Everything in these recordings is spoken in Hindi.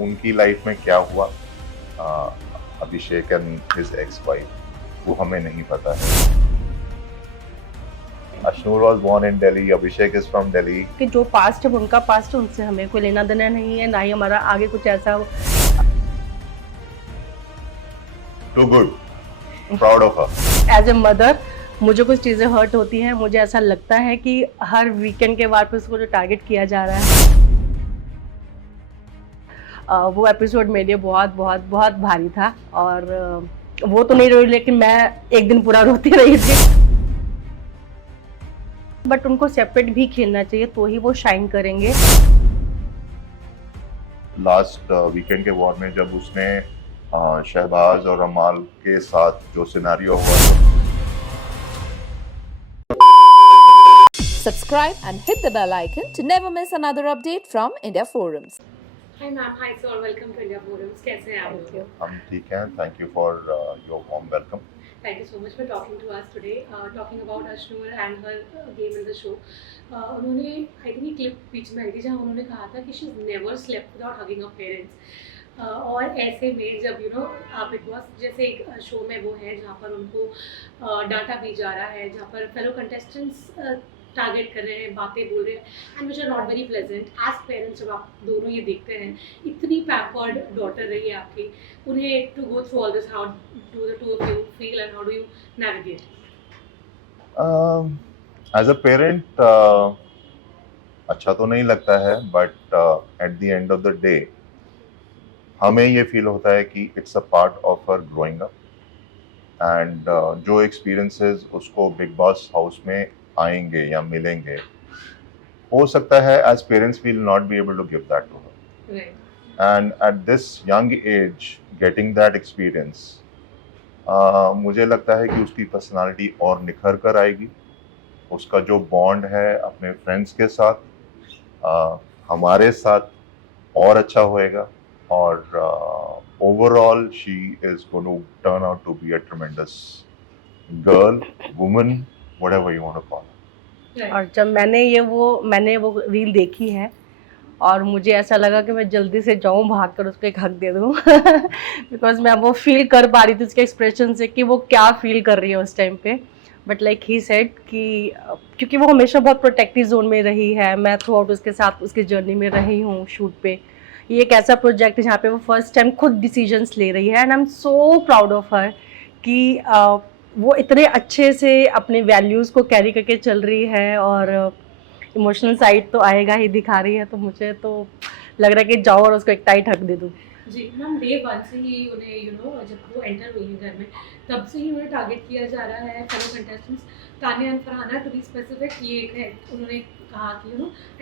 उनकी लाइफ में क्या हुआ, अभिषेक एंड हिज एक्स वाइफ, वो हमें नहीं पता है। Ashnoor was born in Delhi, Abhishek is from Delhi. कि जो पास्ट है वो उनका पास्ट है, उनसे हमें कोई लेना देना नहीं है, ना ही हमारा आगे कुछ ऐसा हो। Too good, proud of her. As a mother मुझे कुछ चीज़ें हर्ट होती हैं। मुझे ऐसा लगता है कि हर वीकेंड के बाद पे उसको जो टारगेट किया जा रहा है, वो एपिसोड मेरे लिए बहुत बहुत बहुत भारी था। और वो तो नहीं रोई, लेकिन मैं एक दिन पूरा रोती रही थी। बट उनको सेपरेट भी खेलना चाहिए, तो ही वो शाइन करेंगे। लास्ट वीकेंड के वॉर में जब उसने शहबाज और अमाल के साथ जो सिनारियो हुआ, Subscribe and hit the bell icon to never miss another update from India Forums. Hi ma'am, hi sir, welcome to India Forums. कैसे हैं आप लोग? हम ठीक हैं। Thank you for your warm welcome. Thank you so much for talking to us today. Talking about Ashnoor and her game in the show. उन्होंने I think ये clip बीच में आई थी जहाँ उन्होंने कहा था कि she's never slept without hugging her parents. और ऐसे में जब बिग बॉस जैसे एक शो में वो है जहाँ पर उनको डांटा भी जा रहा है, जहाँ पर फेलो कंटेस्टेंट्स टारगेट कर रहे हैं, बातें बोल रहे हैं, and which are not very pleasant as parents. जब आप दोनों ये देखते हैं, इतनी पैम्पर्ड डॉटर रही है आपकी, उन्हें to go through all this, how do the two of you feel and how do you navigate? As a parent अच्छा तो नहीं लगता है, but at the end of the day हमें ये फील होता है कि it's a part of her growing up, and जो एक्सपीरियंसेस उसको बिग बॉस हाउस में आएंगे या मिलेंगे, हो सकता है as parents we will not be able to give that to her, and at this young age getting that experience, मुझे लगता है कि उसकी पर्सनालिटी और निखर कर आएगी। उसका जो बॉन्ड है अपने फ्रेंड्स के साथ, हमारे साथ और अच्छा होएगा, और overall she is going to turn out to be a tremendous girl, woman, whatever you want to call it. और जब मैंने वो रील देखी है, और मुझे ऐसा लगा कि मैं जल्दी से जाऊं, भाग कर उसको एक हक दे दूं। बिकॉज मैं वो फील कर पा रही थी उसके एक्सप्रेशन से कि वो क्या फील कर रही है उस टाइम पे। बट लाइक ही सेड कि क्योंकि वो हमेशा बहुत प्रोटेक्टिव जोन में रही है, मैं थ्रू आउट उसके साथ उसकी जर्नी में रही हूँ शूट पे। ये एक ऐसा प्रोजेक्ट है जहाँ पे वो फर्स्ट टाइम खुद डिसीजंस ले रही है, and I am so proud of हर कि वो इतने अच्छे से अपने वैल्यूज़ को कैरी करके चल रही है, और इमोशनल साइड तो आएगा ही दिखा रही है। तो मुझे तो लग रहा है कि जाओ और उसको एक टाइट हक दे दूँ। जी मैम, डे वन से ही उन्हें जब वो एंटर हुई है घर में, तब से ही उन्हें टारगेट किया जा रहा है fellow contestants. Tania and Farhana to be specific, ये एक है, उन्होंने कहा कि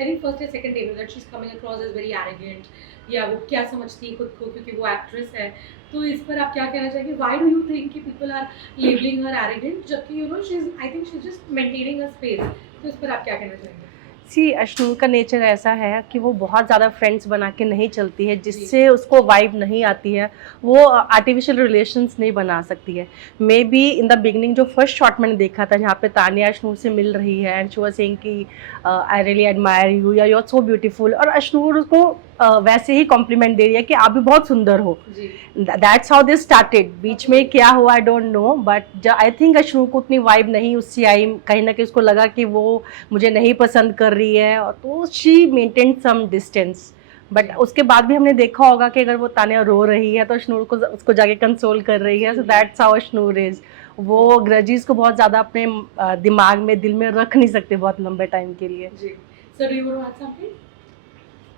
आई थिंक फर्स्ट या सेकंड डे में that she is coming across as very arrogant, या वो क्या समझती है खुद को क्योंकि वो एक्ट्रेस है। तो इस पर आप क्या कहना चाहेंगे? व्हाई डू यू थिंक कि people are labelling her arrogant, जबकि she is, I think she is just maintaining a space. तो इस पर आप क्या कहना चाहेंगे? सी अश्नूर का नेचर ऐसा है कि वो बहुत ज़्यादा फ्रेंड्स बना के नहीं चलती है, जिससे उसको वाइब नहीं आती है। वो आर्टिफिशियल रिलेशंस नहीं बना सकती है। May be in the beginning जो फर्स्ट शॉट मैंने देखा था जहाँ पे तानिया अश्नूर से मिल रही है, एंड शी वाज सेइंग कि आई रियली एडमायर यू, या यू आर सो ब्यूटीफुल, और अश्नूर उसको वैसे ही कॉम्प्लीमेंट दे रही है कि आप भी बहुत सुंदर हो। That's how this started. बीच में क्या हुआ I don't know, but I think Ashnoor को उतनी वाइब नहीं उससे आई। कहीं ना कहीं उसको लगा कि वो मुझे नहीं पसंद कर रही है, तो she maintain some distance. But उसके बाद भी हमने देखा होगा कि अगर वो तानिया रो रही है तो अश्नूर को उसको जाके कंसोल कर रही है। So that's how Ashnoor is. वो ग्रजीज को बहुत ज़्यादा अपने दिमाग में, दिल में रख नहीं सकते बहुत लंबे टाइम के लिए। जी sir, do you want to add something?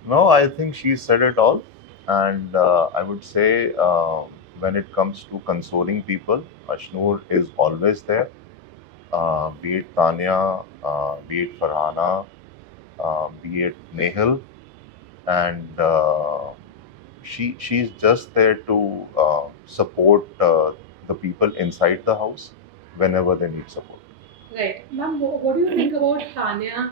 No, I think she said it all, and I would say when it comes to consoling people, Ashnoor is always there. Be it Tanya, be it Farhana, be it Nehal, and she's just there to support the people inside the house whenever they need support. Right ma'am, what do you think about Tanya?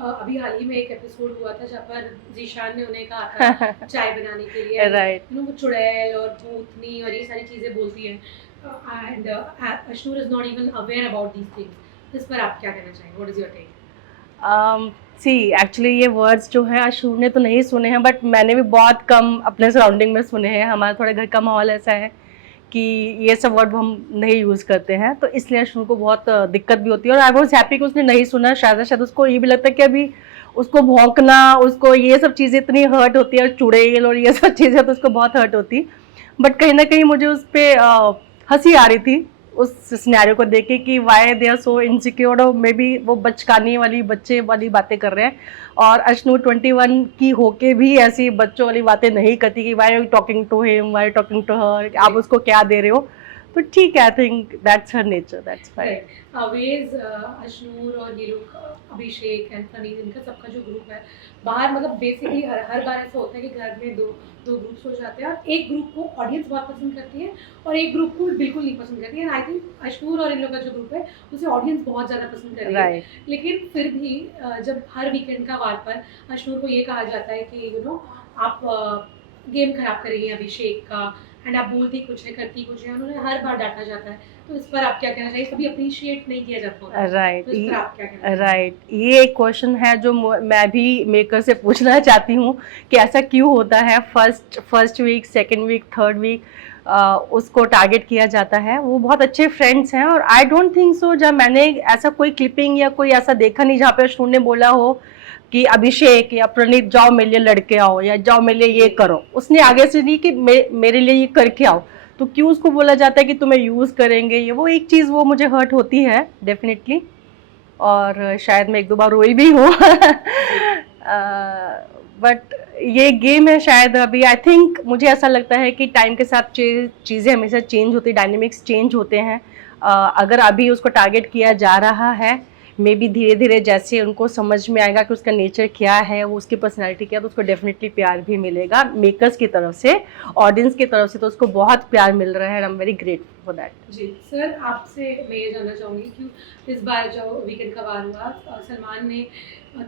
अभी हाल ही में एक एपिसोड हुआ था जहाँ पर जीशान ने उन्हें कहा था चाय बनाने के लिए, राइट। वो चुड़ैल और भूतनी और ये सारी चीज़ें बोलती हैं, and Ashnoor is not even aware about these things. इस पर आप क्या कहना चाहेंगे? What is your take? See actually ये वर्ड्स जो हैं अशूर ने तो नहीं सुने हैं, बट मैंने भी बहुत कम अपने सराउंडिंग में सुने हैं। हमारा थोड़ा घर का माहौल ऐसा है कि ये सब वर्ड हम नहीं यूज़ करते हैं, तो इसलिए अशूर को बहुत दिक्कत भी होती है। और आई वॉज हैप्पी कि उसने नहीं सुना। शायद उसको ये भी लगता है कि अभी उसको भौंकना, उसको ये सब चीज़ें इतनी हर्ट होती है, और चुड़ैल और ये सब चीज़ें तो उसको बहुत हर्ट होती। बट कहीं ना कहीं मुझे उस पर हंसी आ रही थी उस सिनेरियो को देख के कि why they are so insecure, और मे बी वो बचकाने वाली बच्चे वाली बातें कर रहे हैं। और अशनूर 21 की होके भी ऐसी बच्चों वाली बातें नहीं करती कि why are talking to him, why talking to her, आप उसको क्या दे रहे हो। तो ठीक है, I think that's her nature, that's fine. Awez Ashnoor और ये लोग अभिषेक एंड फनीर, इनका सबका जो ग्रुप है बाहर, मतलब बेसिकली हर बार ऐसा होता है कि घर में दो ग्रुप्स हो जाते हैं, और एक ग्रुप को ऑडियंस बहुत पसंद करती है और एक ग्रुप को बिल्कुल नहीं पसंद करती है। एंड आई थिंक अशनूर और इन लोग का जो ग्रुप है उसे ऑडियंस बहुत ज़्यादा पसंद कर रही है। राइट। लेकिन फिर भी जब हर वीकेंड का वार पर अशनूर को ये कहा जाता है कि आप गेम खराब करेंगे अभिषेक का, एंड आप बोलती कुछ है करती कुछ है, उन्होंने हर बार डांटा जाता है। तो इस पर आप क्या कहना चाहिए? कभी अप्रिशिएट नहीं किया जाता होता, राइट, तो इस पर आप क्या कहना चाहिए? राइट, ये एक क्वेश्चन है जो मैं भी मेकर से पूछना चाहती हूँ कि ऐसा क्यों होता है। First week, second week, third week उसको टारगेट किया जाता है। वो बहुत अच्छे फ्रेंड्स हैं, और आई डोंट थिंक सो जब मैंने ऐसा कोई क्लिपिंग या कोई ऐसा देखा नहीं जहाँ पे अशनूर ने बोला हो कि अभिषेक या प्रणीत जाओ मेरे लिए लड़के आओ, या जाओ मेरे लिए ये करो। उसने आगे से नहीं कि मेरे लिए ये करके आओ, तो क्यों उसको बोला जाता है कि तुम्हें यूज़ करेंगे। ये वो एक चीज़ वो मुझे हर्ट होती है डेफिनेटली, और शायद मैं एक दो बार रोई भी हूँ। बट ये गेम है शायद। अभी आई थिंक मुझे ऐसा लगता है कि टाइम के साथ चीज़ें हमेशा चेंज होती, डायनेमिक्स चेंज होते हैं। अगर अभी उसको टारगेट किया जा रहा है, मे बी धीरे धीरे जैसे उनको समझ में आएगा कि उसका नेचर क्या है, वो उसकी पर्सनैलिटी क्या है, तो उसको डेफिनेटली प्यार भी मिलेगा मेकर्स की तरफ से, ऑडियंस की तरफ से। तो उसको बहुत प्यार मिल रहा है, and I am very grateful for that. जी सर, आपसे मैं ये जानना चाहूँगी कि इस बार जो वीकेंड का वार हुआ, सलमान ने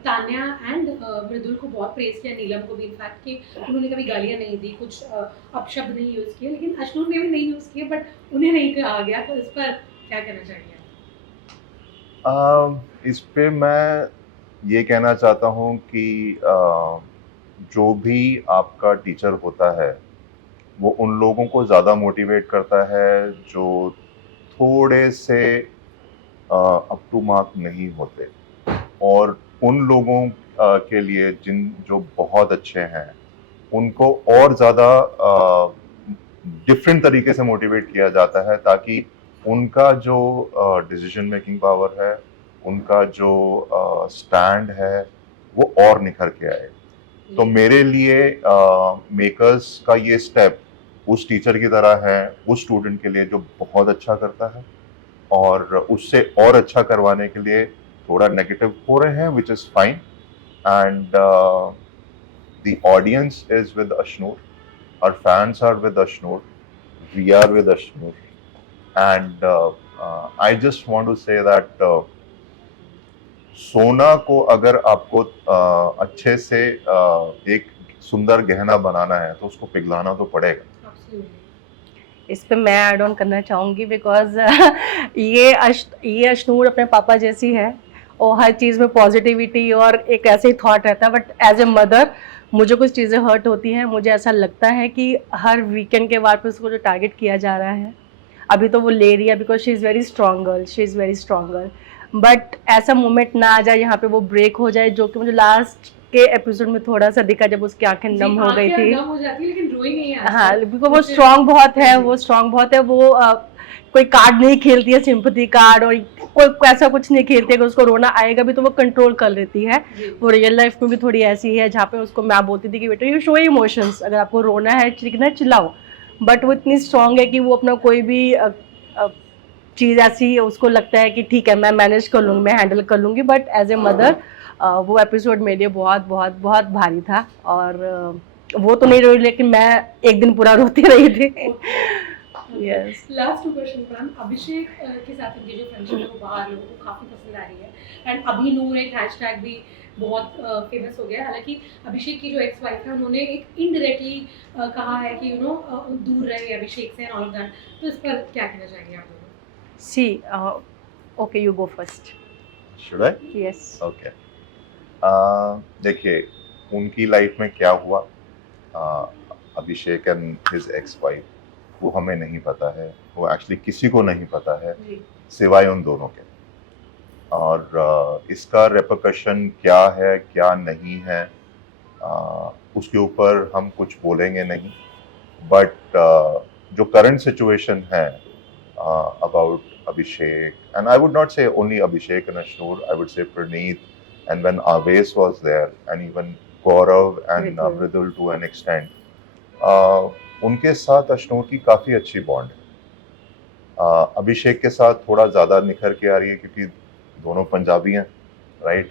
तान्या एंड मृदुल को बहुत प्रेस किया, नीलम को भी इनफैक्ट, कि उन्होंने कभी गालियाँ नहीं दी, कुछ अपशब्द नहीं यूज़ किए। लेकिन अशनूर ने भी नहीं यूज़ किए, बट उन्हें नहीं कहा गया। तो इस पर क्या कहना चाहिए? इस पे मैं ये कहना चाहता हूँ कि जो भी आपका टीचर होता है वो उन लोगों को ज़्यादा मोटिवेट करता है जो थोड़े से अप टू मार्क नहीं होते, और उन लोगों के लिए जो बहुत अच्छे हैं उनको और ज़्यादा डिफरेंट तरीके से मोटिवेट किया जाता है, ताकि उनका जो डिसीजन मेकिंग पावर है, उनका जो स्टैंड है, वो और निखर के आए। तो मेरे लिए मेकर्स का ये स्टेप उस टीचर की तरह है उस स्टूडेंट के लिए जो बहुत अच्छा करता है, और उससे और अच्छा करवाने के लिए थोड़ा नेगेटिव हो रहे हैं, which is fine. And the audience is with Ashnoor, our fans are with Ashnur, we are with Ashnur, and I just want to say that सोना को अगर आपको अच्छे से एक सुंदर गहना बनाना है तो उसको पिघलाना तो पड़ेगा। इस पे मैं ऐड ऑन करना चाहूँगी, बिकॉज ये अशनूर अपने पापा जैसी है, और हर चीज़ में पॉजिटिविटी और एक ऐसे ही थॉट रहता है। बट एज ए मदर मुझे कुछ चीज़ें हर्ट होती हैं। मुझे ऐसा लगता है कि हर वीकेंड के बाद पे उसको जो टारगेट किया जा रहा है, अभी तो वो ले रही है because she is very strong girl, she is very strong girl. But ऐसा मोमेंट ना आ जाए यहाँ पे वो ब्रेक हो जाए, जो कि मुझे लास्ट के एपिसोड में थोड़ा सा दिखा, जब उसकी आंखें नम हो गई थी। नम हो जाती है, लेकिन रोई नहीं है। हाँ, बिकॉज वो स्ट्रॉन्ग बहुत है, वो स्ट्रॉन्ग बहुत है। वो कोई कार्ड नहीं खेलती है, सिंपैथी कार्ड और कोई ऐसा कुछ नहीं खेलती है कि उसको रोना आएगा भी तो वो कंट्रोल कर लेती है। वो रियल लाइफ में भी थोड़ी ऐसी है, जहाँ पे उसको मैं बोलती थी कि बेटा यू शो इमोशंस, अगर आपको रोना है चिल्लाना चिल्लाओ। बट वो इतनी स्ट्रॉन्ग है कि वो अपना कोई भी चीज़ ऐसी उसको लगता है कि ठीक है मैं मैनेज कर लूँगी, मैं हैंडल कर लूँगी। बट एज ए मदर वो एपिसोड मेरे लिए बहुत बहुत बहुत भारी था, और वो तो नहीं रोई, लेकिन मैं एक दिन पूरा रोती रही थी। Yes. Last two question from Abhishek के साथ इनकी जो फ्रेंडशिप है वो बाहर लोगों को काफ़ी पसंद आ रही है, एंड अभिनूर एक हैशटैग भी बहुत फेमस हो गया है। हालांकि अभिषेक की जो एक्स वाइफ है उन्होंने एक इनडायरेक्टली कहा है कि दूर रहे अभिषेक से एंड ऑल ऑफ दैट। तो इस पर क्या कहना चाहेंगे आप लोग? See, okay, you go first. Should I? Yes. Okay. देखिए, उनकी लाइफ में क्या हुआ, अभिषेक एंड हिज एक्स वाइफ, वो हमें नहीं पता है, वो एक्चुअली किसी को नहीं पता है जी सिवाय उन दोनों के। और इसका रेपरकशन क्या है क्या नहीं है, उसके ऊपर हम कुछ बोलेंगे नहीं, बट जो करंट सिचुएशन है about Abhishek, and I would not say only Abhishek and Ashnur, I would say Praneeth, and when Aves was there, and even Gaurav and Mridul. Mridul to an extent, उनके साथ अश्नूर की काफ़ी अच्छी बॉन्ड है। अभिषेक के साथ थोड़ा ज़्यादा निखर के आ रही है क्योंकि दोनों पंजाबी हैं, राइट,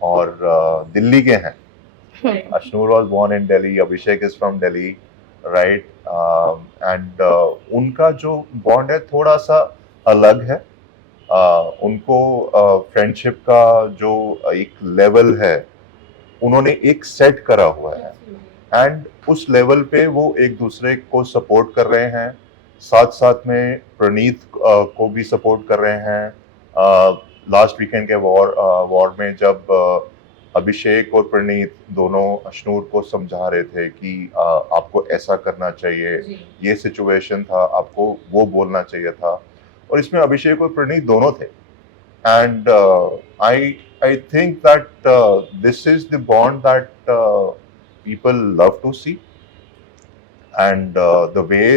और दिल्ली के हैं। right. Ashnur was born in Delhi, Abhishek is from Delhi, right? And उनका जो बॉन्ड है थोड़ा सा अलग है। उनको फ्रेंडशिप का जो एक लेवल है उन्होंने एक सेट करा हुआ है, Absolutely. एंड उस लेवल पे वो एक दूसरे को सपोर्ट कर रहे हैं, साथ साथ में प्रणीत को भी सपोर्ट कर रहे हैं। लास्ट वीकेंड के वॉर में जब अभिषेक और प्रणीत दोनों अश्नूर को समझा रहे थे कि आपको ऐसा करना चाहिए, जी ये सिचुएशन था, आपको वो बोलना चाहिए था, और इसमें अभिषेक और प्रणीत दोनों थे। And I think that this is the bond that people love to see, and the way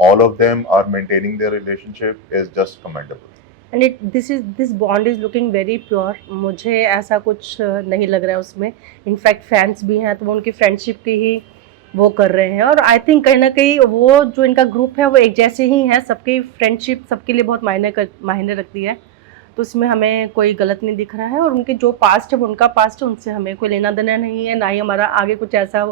all of them are maintaining their relationship is just commendable. And this bond is looking very pure. मुझे ऐसा कुछ नहीं लग रहा है उसमें। इनफैक्ट फैंस भी हैं तो वो उनकी फ्रेंडशिप की ही वो कर रहे हैं, और आई थिंक कहीं ना कहीं वो जो इनका ग्रुप है वो एक जैसे ही हैं, सबकी फ्रेंडशिप सबके लिए बहुत मायने रखती है, तो उसमें हमें कोई गलत नहीं दिख रहा है। और उनके जो पास्ट है वो उनका पास्ट है, उनसे हमें कोई लेना देना नहीं है, ना ही हमारा आगे कुछ ऐसा,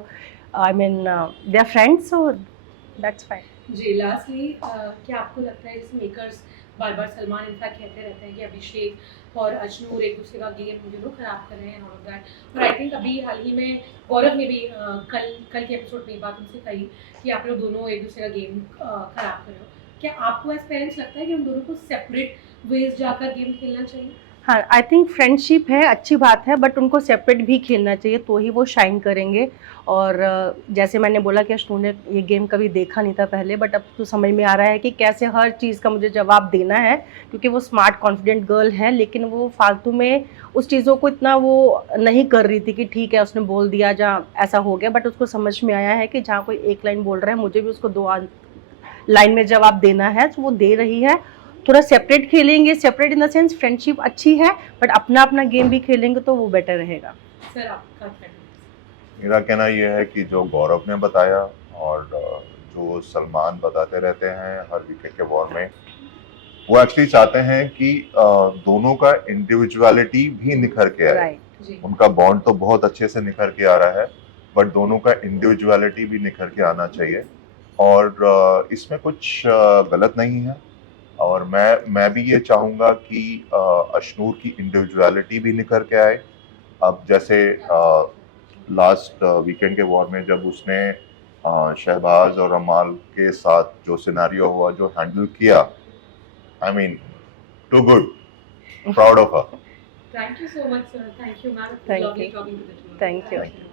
I mean they are friends, so that's fine. जी लास्टली क्या आपको लगता है जैसे मेकर्स बार बार सलमान इनफैक्ट कहते रहते हैं कि अभिषेक और अश्नूर एक दूसरे का गेम खराब कर रहे हैं और दैट, और आई थिंक अभी हाल ही में गौरव ने भी कल के एपिसोड में बात उनसे कही कि आप लोग दोनों एक दूसरे का गेम खराब कर रहे हो। क्या आपको एज पेरेंट्स लगता है कि हम दोनों को सेपरेट वेज जाकर गेम खेलना चाहिए? हाँ, आई थिंक फ्रेंडशिप है, अच्छी बात है, बट उनको सेपरेट भी खेलना चाहिए तो ही वो शाइन करेंगे। और जैसे मैंने बोला कि अश्नू ने ये गेम कभी देखा नहीं था पहले, बट अब तो समझ में आ रहा है कि कैसे हर चीज़ का मुझे जवाब देना है, क्योंकि वो स्मार्ट कॉन्फिडेंट गर्ल है, लेकिन वो फालतू में उस चीज़ों को इतना वो नहीं कर रही थी कि ठीक है उसने बोल दिया जहाँ ऐसा हो गया, बट उसको समझ में आया है कि जहाँ कोई एक लाइन बोल रहा है मुझे भी उसको 2 लाइन में जवाब देना है, तो वो दे रही है। थोड़ा सेपरेट खेलेंगे, separate in the sense friendship अच्छी है, बट अपना अपना गेम भी खेलेंगे तो वो बेटर रहेगा। सर आपका क्या? मेरा कहना यह है कि जो गौरव ने बताया और जो सलमान बताते रहते हैं हर वीकेंड के वॉर में, वो एक्चुअली चाहते हैं कि दोनों का इंडिविजुअलिटी भी निखर के आए। राइट। जी उनका बॉन्ड तो बहुत अच्छे से निखर के आ रहा है, बट दोनों का इंडिविजुअलिटी भी निखर के आना चाहिए, और इसमें कुछ गलत नहीं है। और मैं भी ये चाहूँगा कि अश्नूर की इंडिविजुअलिटी भी निखर के आए। अब जैसे लास्ट वीकेंड के वॉर में जब उसने शहबाज और अमाल के साथ जो सिनेरियो हुआ, जो हैंडल किया, I mean too good, proud of her. Thank you so much sir, thank you ma'am, Thank lovely you. Talking to the two. Thank you.